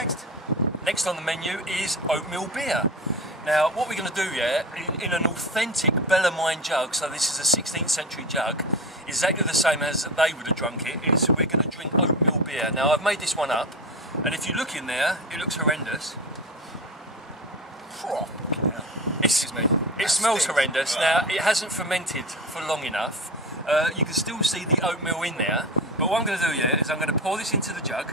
next? Next on the menu is oatmeal beer. Now, what we're going to do, yeah, in an authentic Bellarmine jug, so this is a 16th century jug, exactly the same as they would have drunk it, is we're going to drink oatmeal beer. Now, I've made this one up, and if you look in there, it looks horrendous. Excuse me. It smells horrendous. Now, it hasn't fermented for long enough. You can still see the oatmeal in there, but what I'm going to do, yeah, is I'm going to pour this into the jug.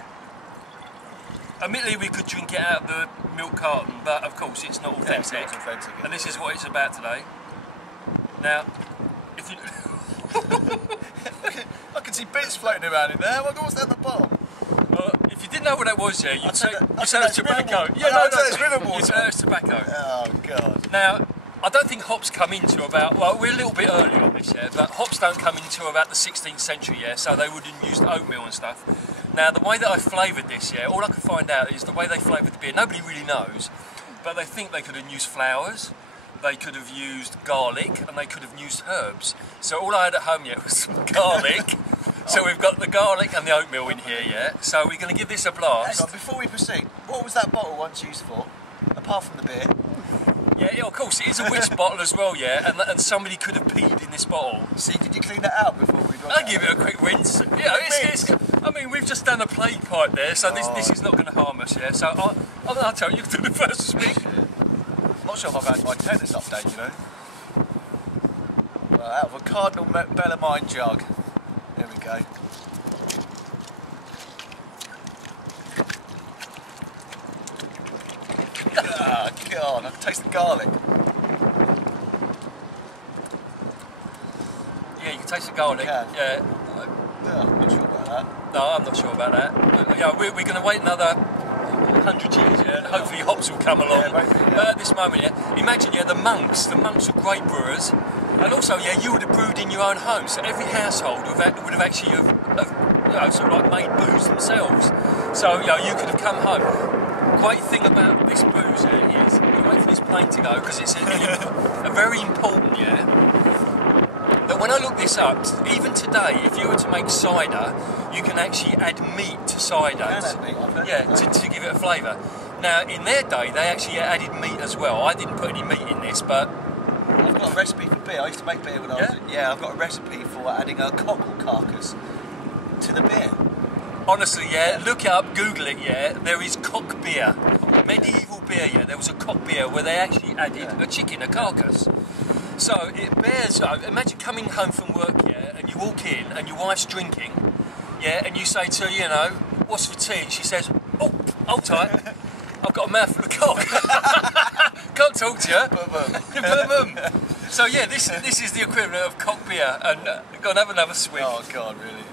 Admittedly, we could drink it out of the milk carton, but of course it's not authentic. Yeah, it's not authentic, and this is what it's about today. Now, if you... I can see bits floating around in there. What's that at the bottom? If you didn't know what that was, yeah, you'd say it's tobacco. Yeah, no, it's river water. You'd say it's tobacco. Oh, God. Now, I don't think hops come into about, well, we're a little bit early on this, yeah, but hops don't come into about the 16th century, yeah, so they would have used oatmeal and stuff. Now, the way that I flavoured this, yeah, all I can find out is the way they flavoured the beer. Nobody really knows, but they think they could have used flowers, they could have used garlic, and they could have used herbs. So all I had at home, yeah, was some garlic. So we've got the garlic and the oatmeal in here, yeah. So we're going to give this a blast. Hang on, before we proceed, what was that bottle once used for, apart from the beer? Yeah, of course, it is a whisk bottle as well, yeah, and somebody could have peed in this bottle. See, did you clean that out before we drank it? I'll give it a quick rinse. Yeah, I mean, we've just done a plague pipe there, so this is not going to harm us, yeah. So I'll tell you, to the first to speak. I'm not sure if I've had my tennis update, you know. Well, out of a Cardinal Bellarmine jug. There we go. Ah, God, I can taste the garlic. Yeah, you can taste the garlic. Yeah. I'm not sure about that. No, I'm not sure about that. Yeah, we're going to wait another 100 years, yeah, and hopefully hops will come along. Yeah, maybe, yeah. But at this moment, yeah, imagine, yeah, the monks were great brewers, and also, yeah, you would have brewed in your own home, so every household would have actually you know, sort of like made booze themselves. So, you know, you could have come home. Great thing about this booze here is, wait for this plane to go, because it's a very important, yeah, that when I look this up, even today, if you were to make cider, you can actually add meat to cider. Yeah, to give it a flavour. Now, in their day, they actually added meat as well. I didn't put any meat in this, but... I've got a recipe for beer. I used to make beer when I was... Yeah, I've got a recipe for adding a cockle carcass to the beer. Honestly, yeah, look it up, Google it, yeah, there is cock beer. Medieval beer, yeah, there was a cock beer where they actually added a chicken, a carcass. So it bears, imagine coming home from work, yeah, and you walk in and your wife's drinking, yeah, and you say to her, you know, what's for tea? And she says, oh, hold tight, I've got a mouthful of cock. Can't talk to you. Boom. So yeah, this is the equivalent of cock beer, and go and have another swig. Oh God, really?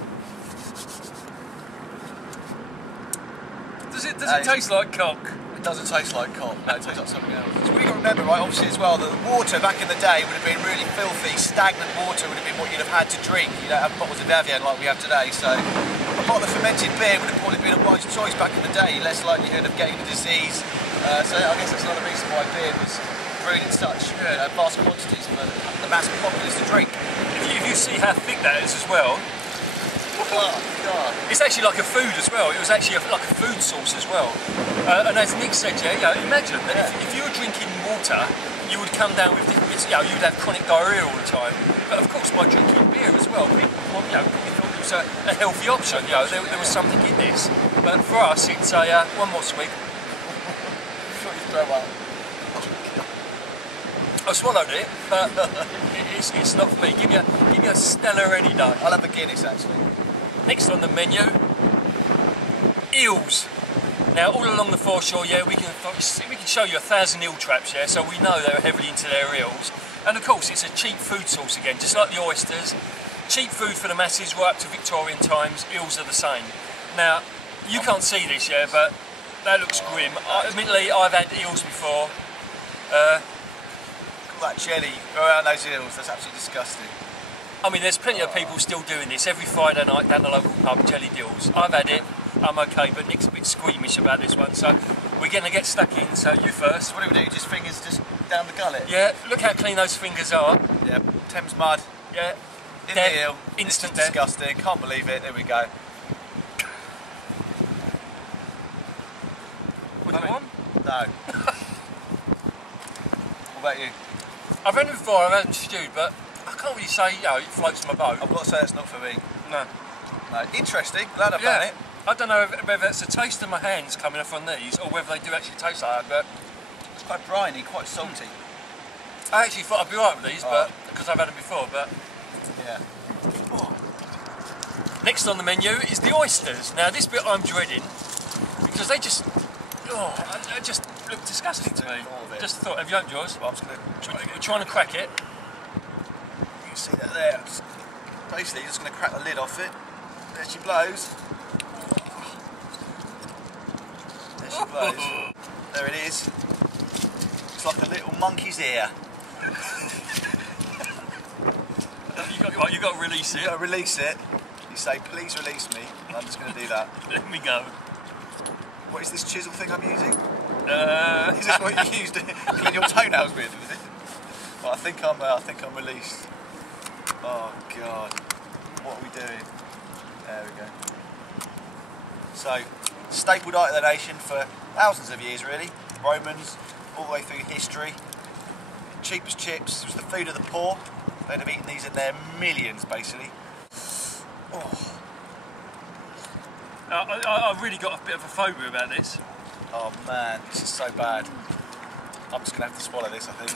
Does it taste like cock? It doesn't taste like cock. No, it tastes like something else. So we've got to remember, right, obviously as well, that the water back in the day would have been really filthy. Stagnant water would have been what you'd have had to drink. You don't have bottles of Evian like we have today. So a bottle of fermented beer would have probably been a wise choice back in the day. Less likelihood of getting a disease. So I guess that's another reason why beer was brewed in such vast quantities for the mass populace to drink. If you see how thick that is as well. Oh, God. It's actually like a food as well. It was actually like a food source as well. And as Nick said, yeah, imagine that if you were drinking water, you would come down with different bits. You know, you'd have chronic diarrhea all the time. But of course, by drinking beer as well, we thought it was a healthy option. You know, there was something in this. But for us, it's a one more swig. I swallowed it, but it's not for me. Give me a Stella any day. I'll have a Guinness actually. Next on the menu, eels. Now, all along the foreshore, yeah, we can show you 1,000 eel traps, yeah. So we know they're heavily into their eels, and of course, it's a cheap food source again, just like the oysters. Cheap food for the masses right up to Victorian times. Eels are the same. Now, you can't see this, yeah, but that looks grim. Admittedly, I've had eels before. That jelly around those eels, that's absolutely disgusting. I mean, there's plenty of people still doing this every Friday night down the local pub, jelly deals. I've had it, I'm okay, but Nick's a bit squeamish about this one, so we're going to get stuck in, so you first. What do we do, just fingers just down the gullet? Yeah, look how clean those fingers are. Yeah, Thames mud. Yeah. In the eel. Instant death. Disgusting, can't believe it, there we go. Another one? No. What about you? I've had it before, I've had it stewed, but I can't really say, it floats my boat. I've got to say that's not for me. No. No. Interesting. Glad I've done it. I don't know whether it's the taste of my hands coming off on these or whether they do actually taste like that, but It's quite briny, quite salty. I actually thought I'd be right with these, but because I've had them before, but Yeah. next on the menu is the oysters. Now this bit I'm dreading because they just look disgusting to me. Just thought, have you opened yours? Well, I'm just going to We're trying to crack it. You can see that there. Basically, you're just going to crack the lid off it. There she blows. There she blows. There it is. It's like a little monkey's ear. You've got to release it. You've got to release it. You say, please release me. And I'm just going to do that. Let me go. What is this chisel thing I'm using? Is this what you used to clean your toenails with? Is it? Well, I think I'm released. Oh God, what are we doing? There we go. So, staple diet of the nation for thousands of years, really. Romans, all the way through history. Cheap as chips. It was the food of the poor. They'd have eaten these in their millions, basically. Oh. I've really got a bit of a phobia about this. Oh man, this is so bad. I'm just going to have to swallow this, I think.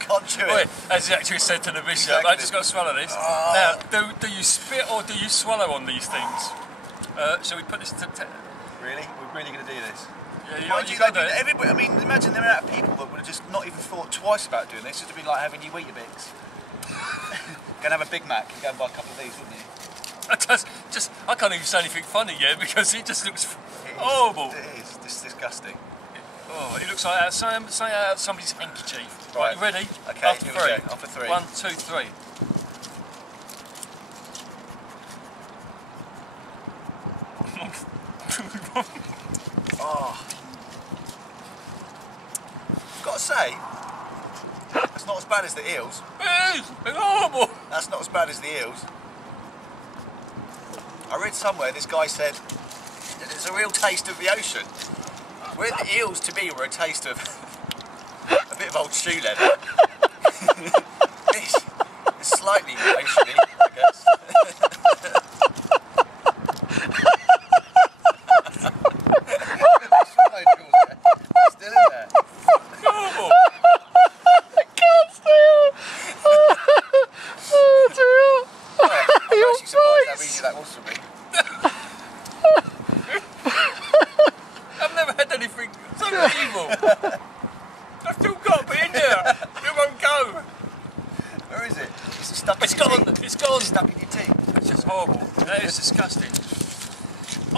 Can't chew it. Wait, as the actress said to the bishop, Exactly. I just got to swallow this. Now, do you spit or do you swallow on these things? Shall we put this to... Really? We're really going to do this? Yeah, Mind you, got they do it. everybody, I mean, imagine the amount of people that would have just not even thought twice about doing this. It'd be like having you Weetabix. Go and have a Big Mac and go and buy a couple of these, wouldn't you? I can't even say anything funny yet because it just looks horrible. It is. It's disgusting. Oh, it looks like somebody's handkerchief. Right. You ready? Okay, After here we three. go. After three. 1, 2, 3. Oh. I've got to say, that's not as bad as the eels. It's horrible. That's not as bad as the eels. I read somewhere this guy said that it's a real taste of the ocean. Where the eels to me were a taste of a bit of old shoe leather. it's slightly oceany, I guess. Still in there. Horrible. I'm actually surprised how easy that was for me. I've never had anything so evil. I've still got it in there. It won't go. Where is it? Is it stuck It's in your gone. teeth? It's gone. Stuck in your teeth. It's just horrible. That is disgusting.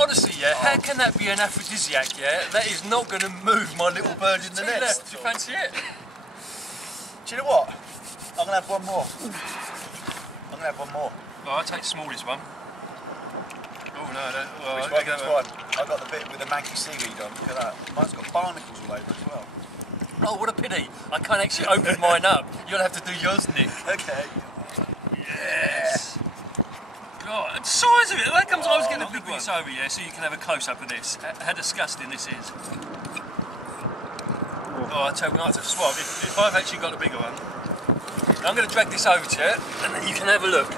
Honestly, yeah, how can that be an aphrodisiac, yeah? That is not going to move my little bird in the Two nest. left. Do you fancy it? Do you know what? I'm going to have one more. I'm going to have one more. Oh, I'll take the smallest one. Oh, no, no. Well, Which one? Which one? I got the bit with the manky seaweed on. Look at that. Mine's got barnacles all over as well. Oh, what a pity. I can't actually open mine up. You'll have to do yours, Nick. Okay. Yes. God, the size of it. That comes. I was getting a big piece over, yeah, so you can have a close-up of this. How disgusting this is. Oh, I tell you, we might have to swap. If I've actually got a bigger one, I'm going to drag this over to you, and then you can have a look.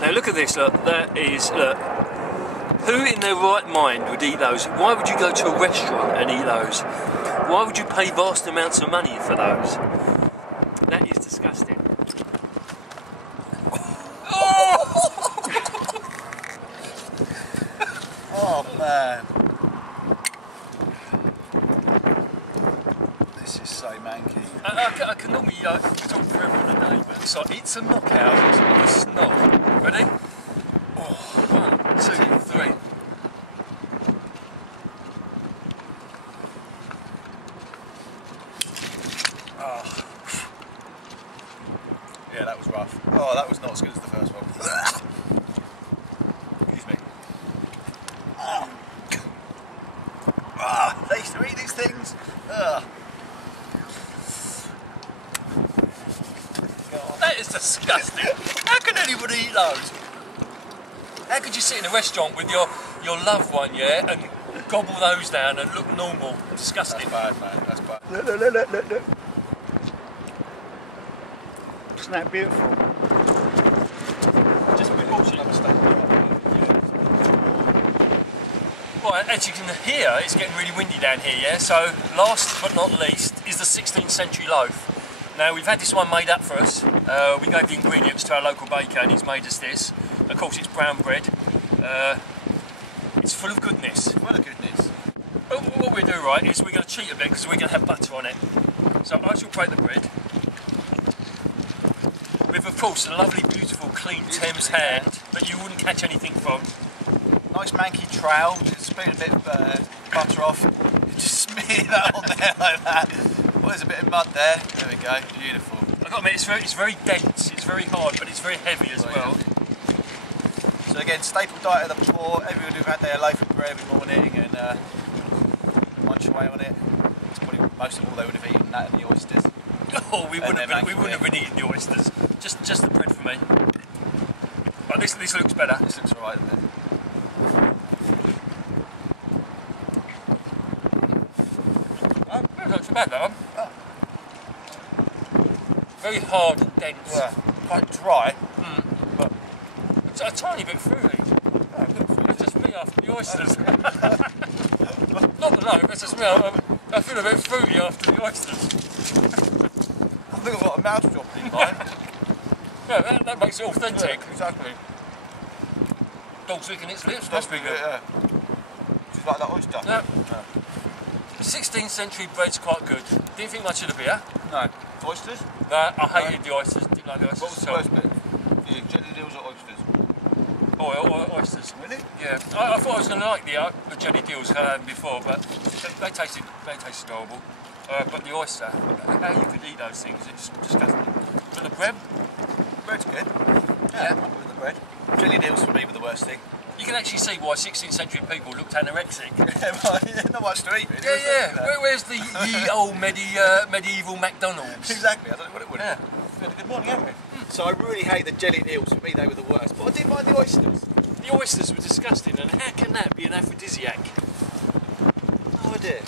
Now look at this, look, that is, look, who in their right mind would eat those? Why would you go to a restaurant and eat those? Why would you pay vast amounts of money for those? That is disgusting. Oh man. This is so manky. I can normally talk forever on a day, but it's a knockout of a snob. Ready? Oh, 1, 2, 3. Oh. Yeah, that was rough. Oh, that was not as good as the first one. Excuse me. They used to eat these things. That is disgusting. How can anybody eat those? How could you sit in a restaurant with your loved one, yeah, and gobble those down and look normal? Disgusting. That's bad, man. That's bad. Look. Isn't that beautiful? Just a bit bullshit. Right, as you can hear, it's getting really windy down here, yeah? So, last but not least is the 16th century loaf. Now, we've had this one made up for us. We gave the ingredients to our local baker and he's made us this. Of course, it's brown bread. It's full of goodness. Full of goodness. But what we do, right, is we're going to cheat a bit because we're going to have butter on it. So I shall break the bread. With, of course, a lovely, beautiful, clean Thames hand that you wouldn't catch anything from. Nice manky trowel, just spoon a bit of butter off, just smear that on there like that. Well, there's a bit of mud there. There we go, beautiful. I've got to admit, it's very dense, it's very hard, but it's very heavy as well. So again, staple diet of the poor. Everyone who've had their loaf of bread every morning and munch away on it. It's probably most of all they would have eaten that and the oysters. Oh, we wouldn't have been eating the oysters. Just the bread for me. But this looks better. This looks alright, doesn't it? Not too bad, that one. Very hard and dense. Yeah, quite dry. But it's a tiny bit fruity. It's just me after the oysters. Not the loaf, it's just me. I feel a bit fruity after the oysters. I think I've got a mouth drop in mine. Yeah, that makes it authentic. Yeah, exactly. Dog's licking its lips, must be good. Yeah. Just like that oyster. Yeah. 16th century bread's quite good. Didn't think much of the beer. No. Oysters? No, I hated the oysters. Didn't like the oysters. What was the worst bit? You jelly deals or oysters? Oysters. Really? Yeah. I thought I was going to like the jelly deals I had before, but they tasted horrible. But the oyster, how you could eat those things, it's disgusting. But the bread? Bread's good. Yeah. With the bread. Jelly deals for me were the worst thing. You can actually see why 16th century people looked anorexic. Not much to eat, really. Yeah. Where's the ye old medieval McDonald's? Exactly. I don't know what it would. Yeah. It's been a good morning, haven't we? So I really hate the jelly deals. For me, they were the worst. But I did mind the oysters. The oysters were disgusting, and how can that be an aphrodisiac? No idea.